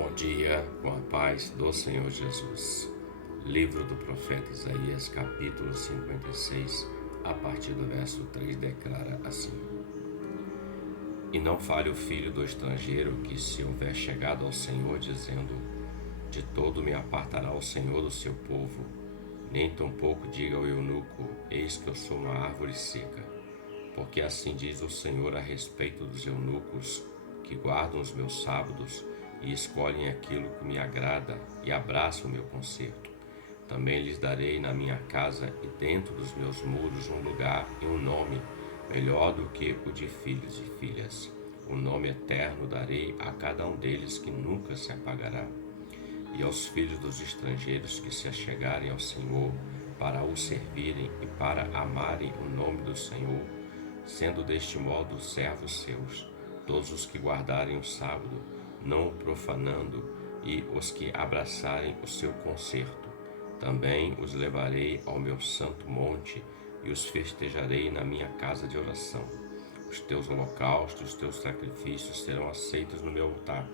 Bom dia, com a paz do Senhor Jesus. Livro do profeta Isaías, capítulo 56, a partir do verso 3, declara assim: E não fale o filho do estrangeiro que se houver chegado ao Senhor, dizendo: De todo me apartará o Senhor do seu povo, nem tampouco diga ao eunuco: Eis que eu sou uma árvore seca. Porque assim diz o Senhor a respeito dos eunucos que guardam os meus sábados e escolhem aquilo que me agrada e abraçam o meu conserto. Também lhes darei na minha casa e dentro dos meus muros um lugar e um nome melhor do que o de filhos e filhas. Um nome eterno darei a cada um deles que nunca se apagará. E aos filhos dos estrangeiros que se achegarem ao Senhor para o servirem e para amarem o nome do Senhor, sendo deste modo servos seus, todos os que guardarem o sábado, não o profanando, e os que abraçarem o seu concerto. Também os levarei ao meu santo monte e os festejarei na minha casa de oração. Os teus holocaustos, os teus sacrifícios serão aceitos no meu altar,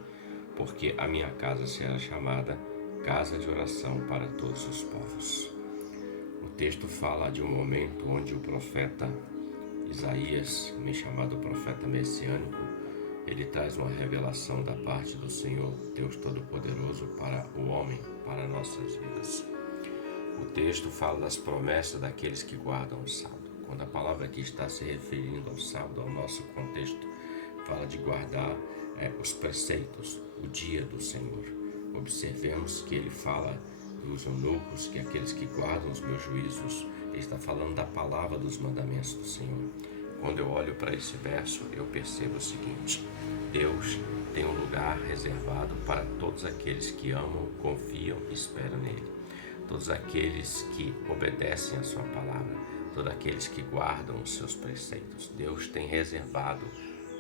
porque a minha casa será chamada casa de oração para todos os povos. O texto fala de um momento onde o profeta Isaías, também chamado profeta messiânico, ele traz uma revelação da parte do Senhor, Deus Todo-Poderoso, para o homem, para nossas vidas. O texto fala das promessas daqueles que guardam o sábado. Quando a palavra aqui está se referindo ao sábado, ao nosso contexto, fala de guardar os preceitos, o dia do Senhor. Observemos que ele fala dos eunucos, que aqueles que guardam os meus juízos, ele está falando da palavra dos mandamentos do Senhor. Quando eu olho para esse verso, eu percebo o seguinte: Deus tem um lugar reservado para todos aqueles que amam, confiam e esperam nele. Todos aqueles que obedecem a sua palavra, todos aqueles que guardam os seus preceitos. Deus tem reservado,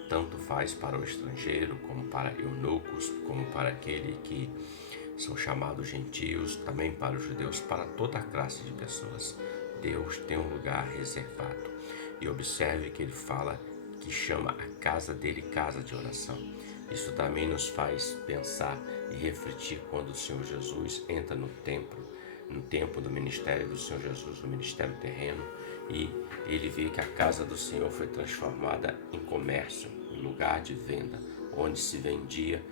tanto faz para o estrangeiro, como para eunucos, como para aquele que são chamados gentios, também para os judeus, para toda a classe de pessoas. Deus tem um lugar reservado. E observe que ele fala que chama a casa dele casa de oração. Isso também nos faz pensar e refletir quando o Senhor Jesus entra no tempo do ministério do Senhor Jesus, no ministério terreno, e ele vê que a casa do Senhor foi transformada em comércio, em lugar de venda, onde se vendia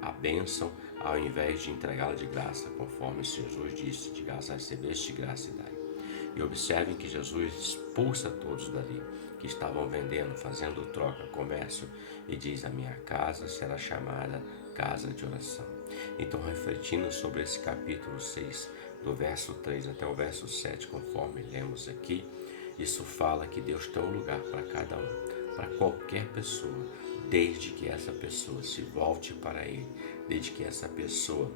a bênção ao invés de entregá-la de graça, conforme o Senhor Jesus disse: de graça recebeste, de graça e dai. E observem que Jesus expulsa todos dali que estavam vendendo, fazendo troca, comércio, e diz: a minha casa será chamada casa de oração. Então, refletindo sobre esse capítulo 6, do verso 3 até o verso 7, conforme lemos aqui, isso fala que Deus tem um lugar para cada um, para qualquer pessoa, desde que essa pessoa se volte para Ele, desde que essa pessoa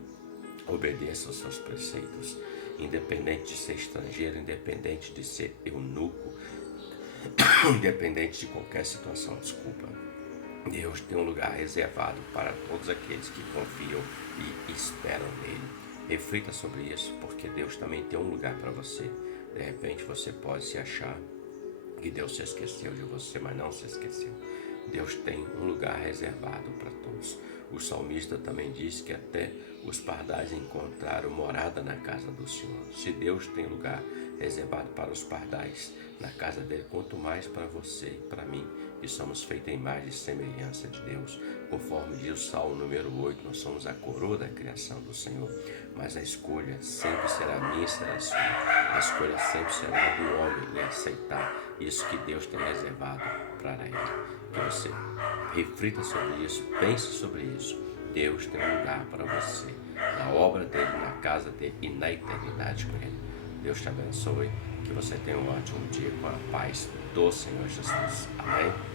obedeça aos seus preceitos, independente de ser estrangeiro, independente de ser eunuco, independente de qualquer situação, Deus tem um lugar reservado para todos aqueles que confiam e esperam nele. Reflita sobre isso, porque Deus também tem um lugar para você. De repente você pode se achar que Deus se esqueceu de você, mas não se esqueceu. Deus tem um lugar reservado para todos. O salmista também diz que até os pardais encontraram morada na casa do Senhor. Se Deus tem lugar reservado para os pardais na casa dele, quanto mais para você e para mim, que somos feitos em imagem e semelhança de Deus. Conforme diz o Salmo número 8, nós somos a coroa da criação do Senhor, mas a escolha sempre será minha e será sua. A escolha sempre será do homem em aceitar isso que Deus tem reservado para ele. Que você reflita sobre isso, pense sobre isso. Deus tem um lugar para você, na obra dele, na casa dele e na eternidade com ele. Deus te abençoe, que você tenha um ótimo dia com a paz do Senhor Jesus. Amém?